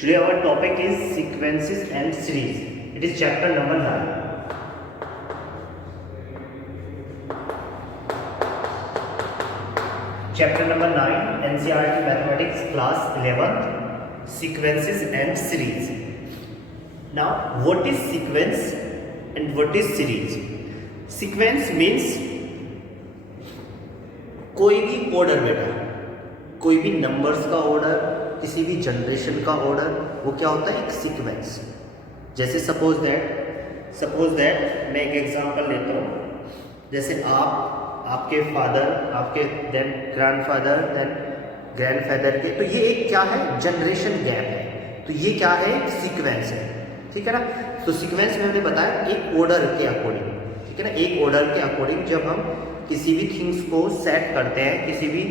Today our topic is sequences and series. It is chapter number 9. Chapter number 9, NCERT Mathematics class 11th, sequences and series. Now, what is sequence and what is series? Sequence means कोई भी order बेटा, कोई भी numbers का order, किसी भी generation का order, वो क्या होता है? एक सीक्वेंस. जैसे सपोज दैट मैं एक एग्जांपल लेता हूँ. जैसे आपके फादर, आपके देन ग्रैंडफादर, देन ग्रैंडफादर के, तो ये एक क्या है? जनरेशन गैप है. तो ये क्या है? एक सीक्वेंस है. ठीक है ना. तो सीक्वेंस में हमने बताया एक ऑर्डर के अकॉर्डिंग. ठीक है ना. एक ऑर्डर के अकॉर्डिंग जब हम किसी भी थिंग्स को सेट करते हैं, किसी भी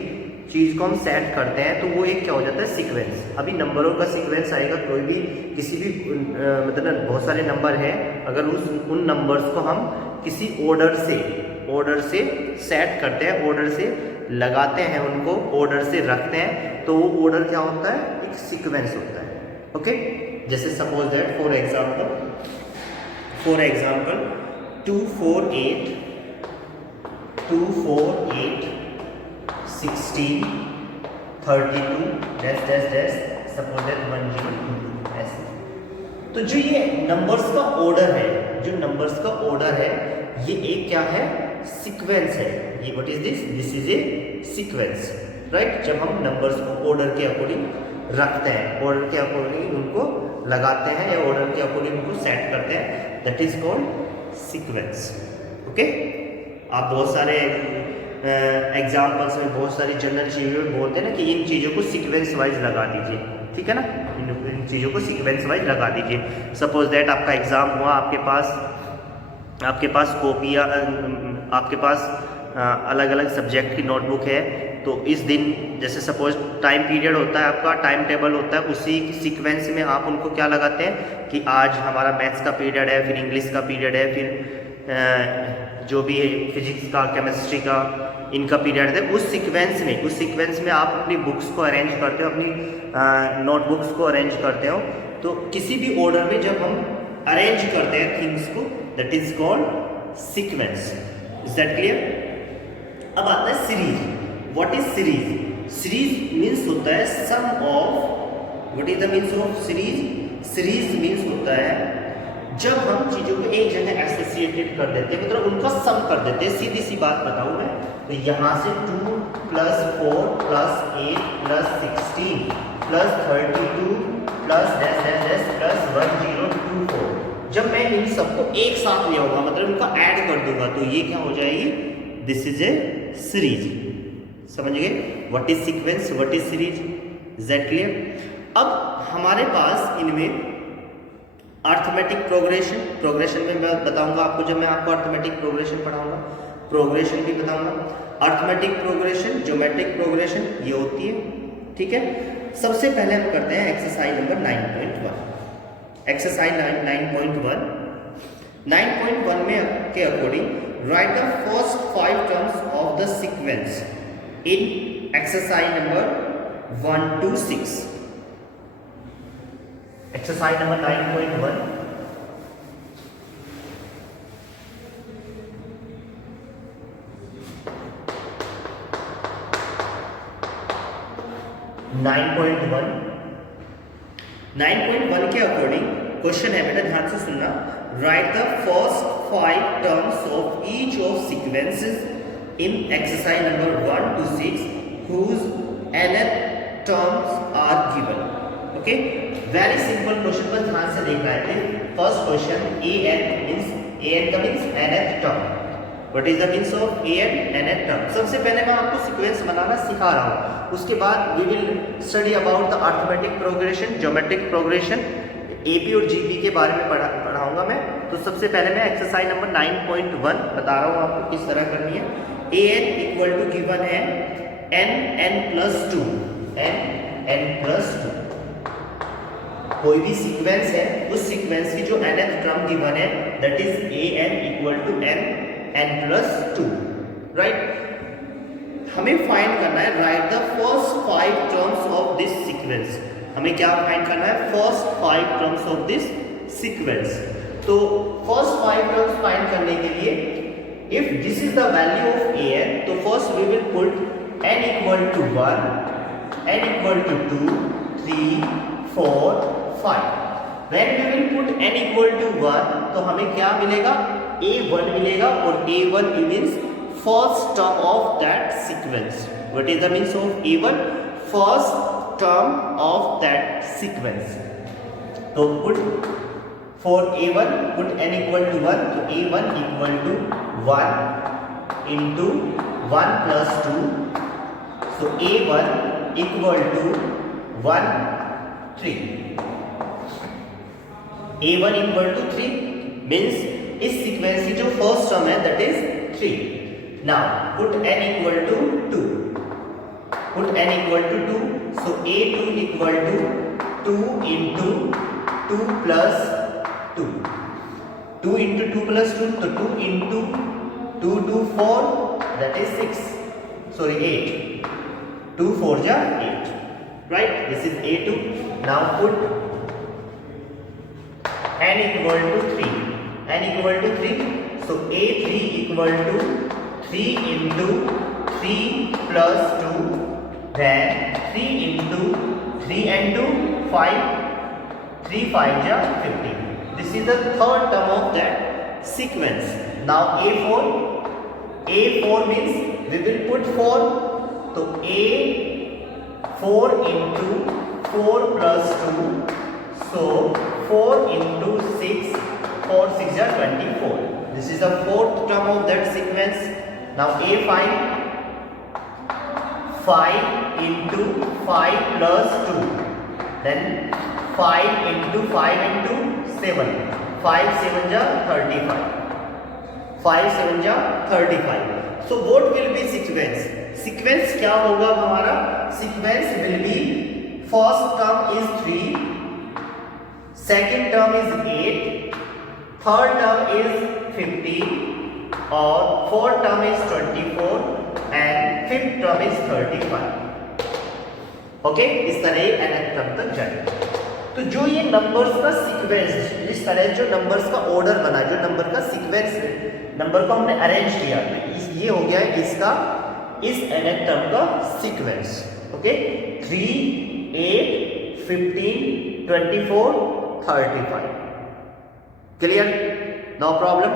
चीज़ को हम सेट करते हैं, तो वो एक क्या हो जाता है? सीक्वेंस. अभी नंबरों का सीक्वेंस आएगा. कोई भी किसी भी मतलब बहुत सारे नंबर हैं, अगर उन नंबर्स को हम किसी ऑर्डर से सेट करते हैं, ऑर्डर से लगाते हैं, उनको ऑर्डर से रखते हैं, तो वो ऑर्डर क्या होता है? एक सीक्वेंस होता है. ओके. जैसे suppose that for example 2 4 8 16 32 suppose that 1 0 ऐसे. तो जो ये नंबर्स का ऑर्डर है, ये एक क्या है? सीक्वेंस है. ये what is this? This is a sequence, right. जब हम नंबर्स को ऑर्डर के अकॉर्डिंग रखते हैं, ऑर्डर के अकॉर्डिंग उनको लगाते हैं या ऑर्डर के अकॉर्डिंग उनको सेट करते हैं, that is called sequence. Okay. आप बहुत सारे एग्जाम्पल्स में, बहुत सारी जनरल चीज़ों में बोलते हैं ना कि इन चीज़ों को सीक्वेंस वाइज लगा दीजिए. ठीक है ना. इन चीज़ों को सीक्वेंस वाइज लगा दीजिए. सपोज दैट आपका एग्ज़ाम हुआ, आपके पास कॉपियाँ, आपके पास अलग अलग सब्जेक्ट की नोटबुक है. तो इस दिन जैसे सपोज टाइम पीरियड होता है, आपका टाइम टेबल होता है, उसी सीक्वेंस में आप उनको क्या लगाते हैं कि आज हमारा मैथ्स का पीरियड है, फिर इंग्लिश का पीरियड है, फिर जो भी है फिजिक्स का, केमिस्ट्री का, इनका पीरियड है. उस सीक्वेंस में आप अपनी बुक्स को अरेंज करते हो, अपनी नोटबुक्स को अरेंज करते हो. तो किसी भी ऑर्डर में जब हम अरेंज करते हैं थिंग्स को, that is called sequence. Is that clear? अब आता है series. What is series? Series means होता है sum of. What is the means of series? Series means होता है जब हम चीज़ों को एक जगह एसोसिएटेड कर देते हैं, मतलब उनका सम कर देते हैं. सीधी सी बात बताऊं मैं, तो यहाँ से 2 + 4 + 8 + 16 + 32 + 1024. जब मैं इन सबको एक साथ ले आऊँगा, मतलब इनका ऐड कर दूंगा, तो ये क्या हो जाएगी? This is a series. समझ गए? What is sequence, what is series? Is that clear? अब हमारे पास इनमें अर्थमेटिक प्रोग्रेशन में मैं बताऊंगा आपको. जब मैं आपको अर्थमेटिक प्रोग्रेशन पढ़ाऊंगा, प्रोग्रेशन भी बताऊंगा. अर्थमेटिक प्रोग्रेशन, ज्योमेट्रिक प्रोग्रेशन, ये होती है. ठीक है. सबसे पहले हम करते हैं एक्सरसाइज नंबर 9.1. एक्सरसाइज 9.1 में के according right the first 5 terms of the sequence in exercise number 1 to 6. Exercise number 9.1. के अकॉर्डिंग क्वेश्चन है बेटा, ध्यान से सुनना. Write the first 5 terms of each of sequences in exercise number 1 to 6 whose nth terms are given. Okay. Very simple question, बस ध्यान से देखना है. फर्स्ट क्वेश्चन, an का means nth term. What is the means of an? nth term. सबसे पहले मैं आपको सीक्वेंस बनाना सिखा रहा हूँ. उसके बाद we will study about the arithmetic progression, geometric progression, AP और जीपी के बारे में पढ़ाऊंगा मैं. तो सबसे पहले मैं एक्सरसाइज नंबर 9.1 बता रहा हूँ आपको किस तरह करनी है. an इक्वल टू गिवन है n+2. कोई भी सीक्वेंस है, उस सीक्वेंस की जो nth टर्म गिवन है, that is an equal to n+2. Right. हमें फाइंड करना है right the first 5 terms of this sequence. हमें क्या फाइंड करना है, first 5 terms of this sequence. तो फर्स्ट 5 टर्म्स फाइंड करने के लिए if this is the value of an, तो first we will put n equal to 1, n equal to 2, 3, 4, 5। When we will put n equal to 1, तो हमें क्या मिलेगा, a1 मिलेगा, और a1 means first term of that sequence. What is the means of a1? First term of that sequence. तो put for a1 put n equal to 1, तो a1 equal to 1 into 1 plus 2, so a1 equal to 1, 3. a1 equal to 3 means इस sequence की जो first term है that is 3. Now put n equal to 2, put n equal to 2, so a2 equal to 2 into 2 plus 2, 2 into 2 plus 2, so 2 into 2 to 4, that is 6, sorry 8, 2 4 ja 8, right? This is a2. Now put n equal to 3, n equal to 3, so a3 equal to 3 into 3 plus 2, then 3 into 3 and 2 5, 3 5 ja 15. This is the third term of that sequence. Now a4, a4 means we will put 4, so a4 into 4 plus 2, so 4 into 6, 4 6 are 24. This is the fourth term of that sequence. Now a5, 5 into 5 plus 2, then 5 into 5 into 7, 5 7 ja 35, 5 7 ja 35. So what will be sequence? Sequence क्या होगा हमारा? Sequence will be first term is 3, second term is 8, third term is 15, और fourth term is 24, and fifth term is 35. Okay, इस तरह nth term तक जाएगा। तो जो ये नंबर्स का सीक्वेंस, इस तरह जो नंबर्स का ऑर्डर बना, जो नंबर का सीक्वेंस नंबर को हमने अरेंज किया, ये हो गया है इसका इस nth टर्म का सीक्वेंस। ओके, 3, 8, 15, 24, 35। क्लियर? No problem.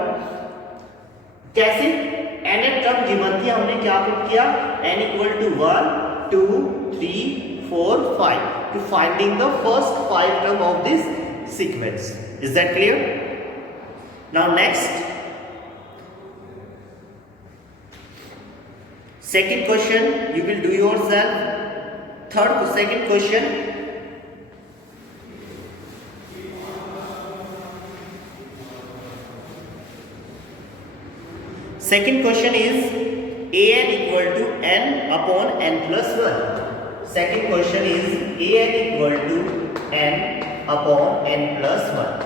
कैसे? nth टर्म गिवन थी, हमने क्या पुट किया, n equal to 1, 2, 3, 4, 5 to finding the first 5 term of this sequence. Is that clear? Now next, second question you will do yourself. Second question, second question is an equal to n upon n plus 1. Second question is an equal to n upon n plus 1.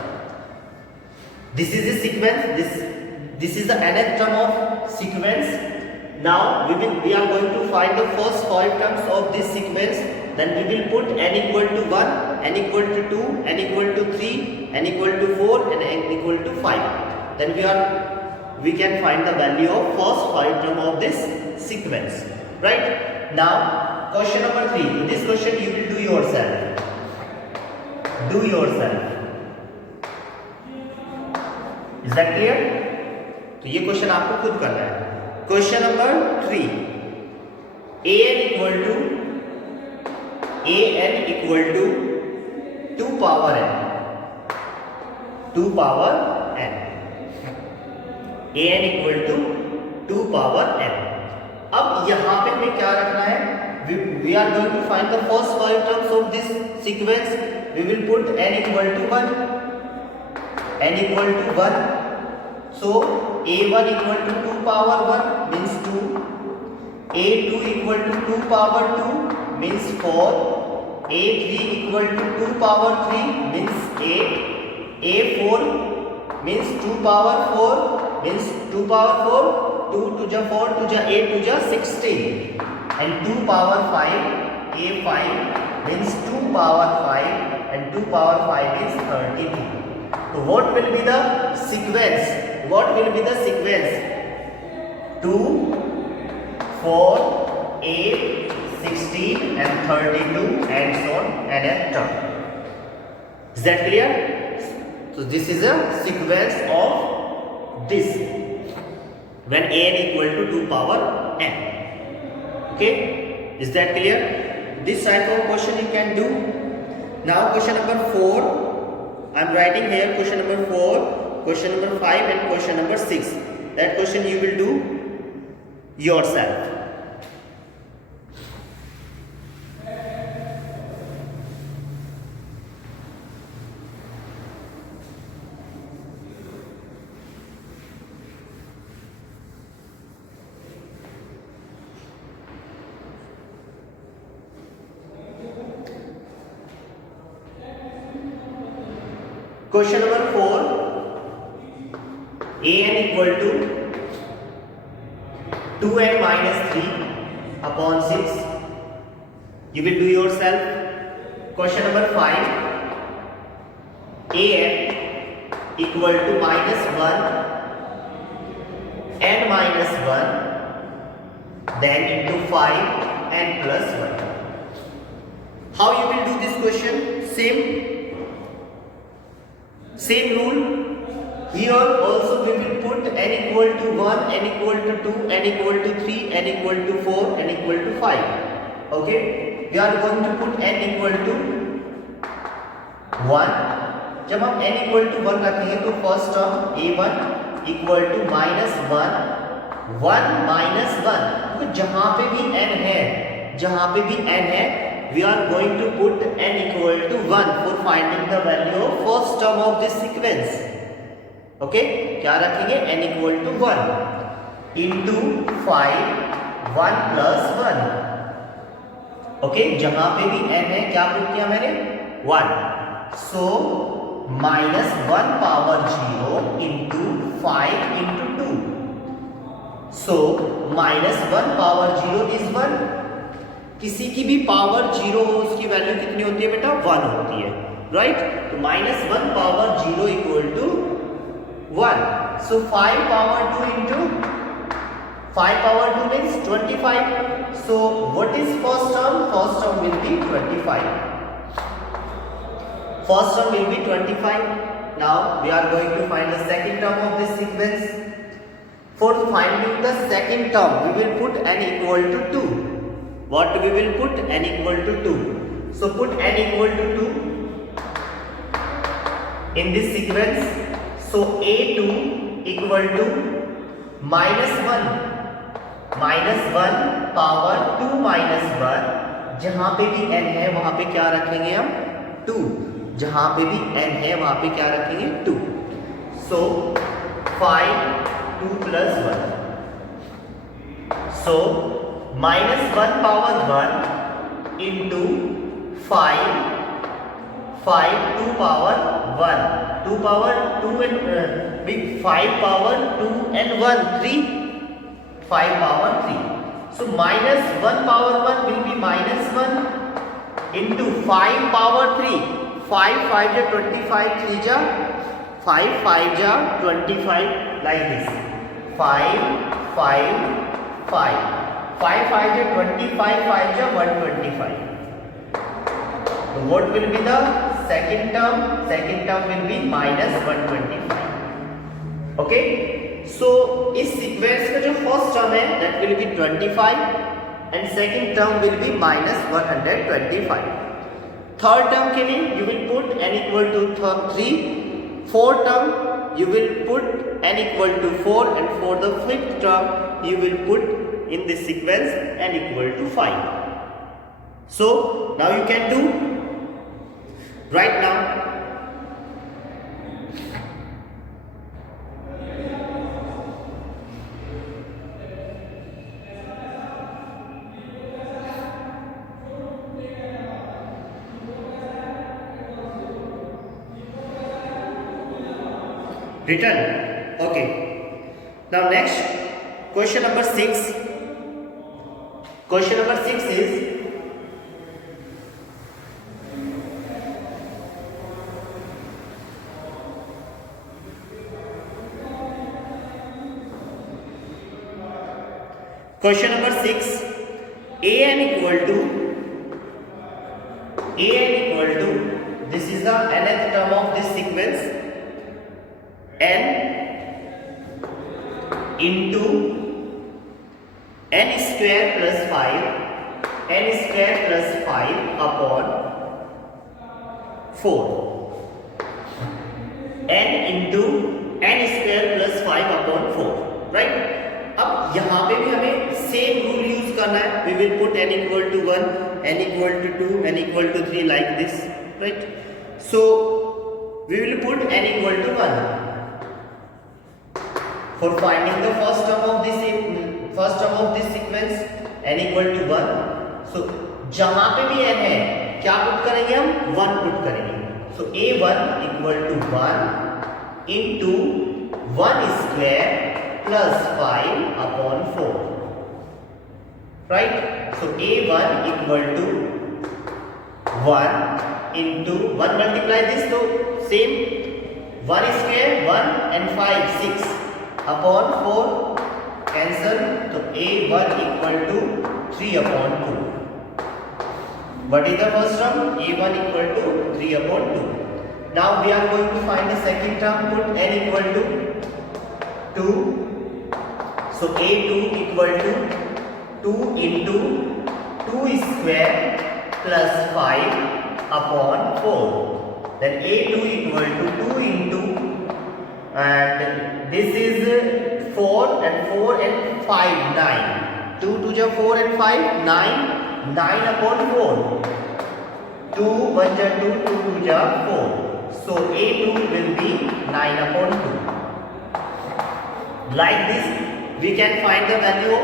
This is a sequence. This is the nth term of sequence. Now we are going to find the first 5 terms of this sequence. Then we will put n equal to 1, n equal to 2, n equal to 3, n equal to 4, and n equal to 5. Then we can find the value of first 5 term of this sequence. Right? Now question number 3. This question you will do yourself. Do yourself. Is that clear? तो ये question आपको खुद करना है। Question number 3, an equal to 2 power n, 2 power n, an equal to 2 power n. अब यहाँ पे हमें क्या रखना है, we are going to find the first 5 terms of this sequence. We will put n equal to 1, n equal to 1, so a1 equal to 2 power 1 means 2, a2 equal to 2 power 2 means 4, a3 equal to 2 power 3 means 8, a4 means 2 power 4 means 2 power 4, 2 to the 4 to the 8 to the 16, and 2 power 5, a5 means 2 power 5 and 2 power 5 is 32. So what will be the sequence? What will be the sequence? 2, 4, 8, 16 and 32 and so on and a term. Is that clear? So this is a sequence of this when n equal to 2 power n. Okay, is that clear? This type of question you can do. Now question number 4, I am writing here question number 4, question number 5 and question number 6. That question you will do yourself. Question number 4, an equal to 2n minus 3 upon 6. You will do yourself. Question number 5, an equal to minus 1 n minus 1 then into 5 n plus 1. How you will do this question? Same rule. Here also we will put n equal to 1, n equal to 2, n equal to 3, n equal to 4, n equal to 5. Okay, we are going to put n equal to 1. जब हम n equal to 1 रखेंगे तो first term a1 equal to minus 1, 1 minus 1. तो जहां पे भी n है we are going to put n equal to 1 for finding the value of first term of this sequence. Okay, क्या रखेंगे? n equal to 1 into 5, 1 plus 1. Okay, जहां पे भी n है क्या पुट किया मैंने? 1. So minus 1 power 0 into 5 into 2. So minus 1 power 0 is 1. किसी की भी पावर 0 हो उसकी वैल्यू कितनी होती है बेटा? 1 होती है, राइट? तो minus 1 power 0 equal to 1. So 5 power 2 into 5 power 2 means 25. So what is first term? First term will be 25. First term will be 25. Now we are going to find the second term of this sequence. For finding the second term, we will put n equal to 2. What we will put? N equal to 2. So put n equal to 2 in this sequence. So a2 equal to minus 1 power 2 minus 1. जहां पे भी n है वहां पे क्या रखेंगे हम? 2. जहां पे भी n है वहां पे क्या रखेंगे? 2. So 5 2 plus 1. So minus 1 power 1 into 5 2 power 1. 2 power 2 and 5 power 2 and 1 3. 5 power 3. So minus 1 power 1 will be minus 1 into 5 power 3. 5 5 ja 25, 3 ja 5 5 ja 25, like this. 5 5 5 5 5 ja 25, 5 ja 125. So what will be the second term? Second term will be minus 125. Okay, so इस sequence का जो first term है that will be 25 and second term will be minus 125. Third term के लिए you will put n equal to 3. Fourth term you will put n equal to 4 and for the fifth term you will put in this sequence n equal to 5. So now you can do right now. Written. Okay. Now next question number 6. Question number 6 is Question number 6. an equal to this is the nth term of this sequence, n into n square plus 5 upon 4, n into n square plus 5 upon 4, right? अब यहाँ पे भी हमें same rule use करना है. We will put n equal to 1, n equal to 2, n equal to 3 like this, right? So we will put n equal to 1 for finding the first term of this sequence, n equal to 1. So जहाँ पे भी n है क्या put करेंगे हम? 1 put करेंगे. So a1 equal to 1 into 1 square plus 5 upon 4, right? So a1 equal to 1 into 1 multiply this, so same 1 square 1 and 5 6 upon 4 cancel, so a1 equal to 3 upon 2. What is the first term? a1 equal to 3 upon 2. Now we are going to find the second term. Put n equal to 2. So a2 equal to 2 into 2 square plus 5 upon 4. Then a2 equal to 2 into, and this is 4 and 5 9. 2 to the 4 and 5 9 upon 4. 2 1 ja 2, 2 2 ja 4. So a2 will be 9 upon 2. Like this we can find the value of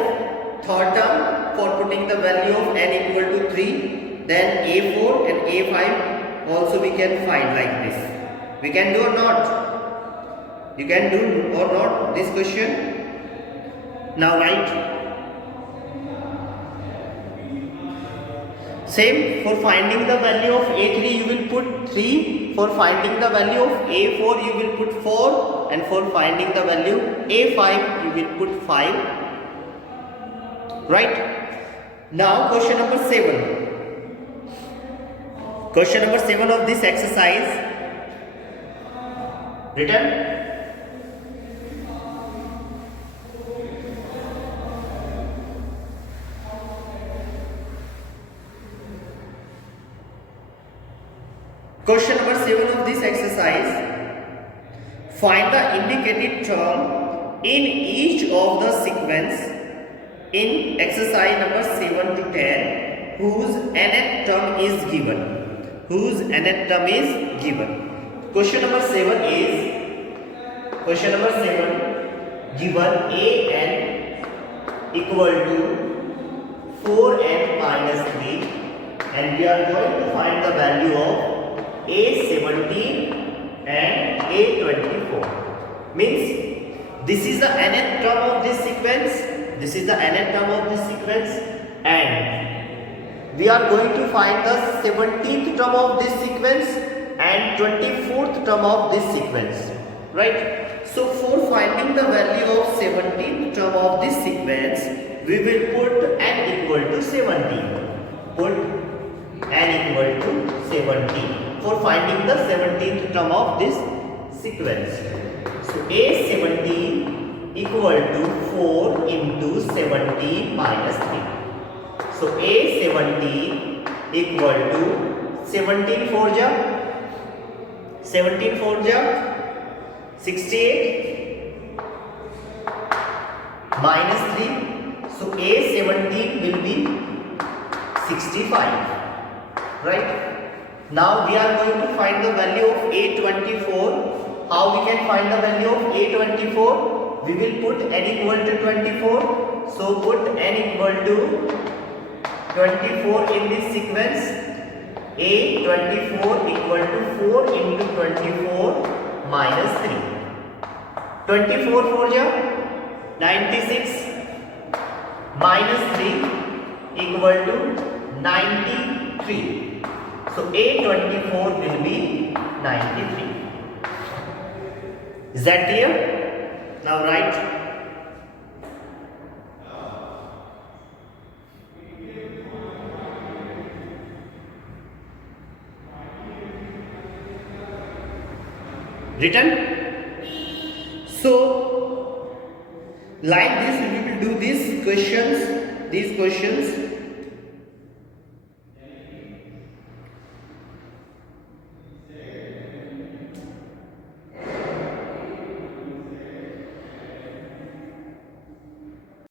third term for putting the value of n equal to 3. Then a4 and a5 also we can find like this. We can do or not? You can do or not this question? Now write. Same for finding the value of a3 you will put 3. For finding the value of a4 you will put 4, and for finding the value a5 you will put 5, right? Now question number 7. Question number 7 of this exercise written. Question number 7 of this exercise. Find the indicated term in each of the sequence in exercise number 7 to 10 whose nth term is given. Question number 7 is given an equal to 4n minus 3, and we are going to find the value of a17 and a24. Means this is the nth term of this sequence, and we are going to find the 17th term of this sequence and 24th term of this sequence, right? So for finding the value of 17th term of this sequence, we will put n equal to 17. Put n equal to 17 for finding the 17th term of this sequence. So a17 equal to 4 into 17 minus 3. So a17 equal to 17 4 ja 68 minus 3. So a17 will be 65, right? Now we are going to find the value of a24. How we can find the value of a24? We will put n equal to 24. So put n equal to 24 in this sequence. a24 equal to 4 into 24 minus 3. 24 4 ja 96 minus 3 equal to 93. So a24 will be 93. Is that clear? Now write. written. So like this we will do these questions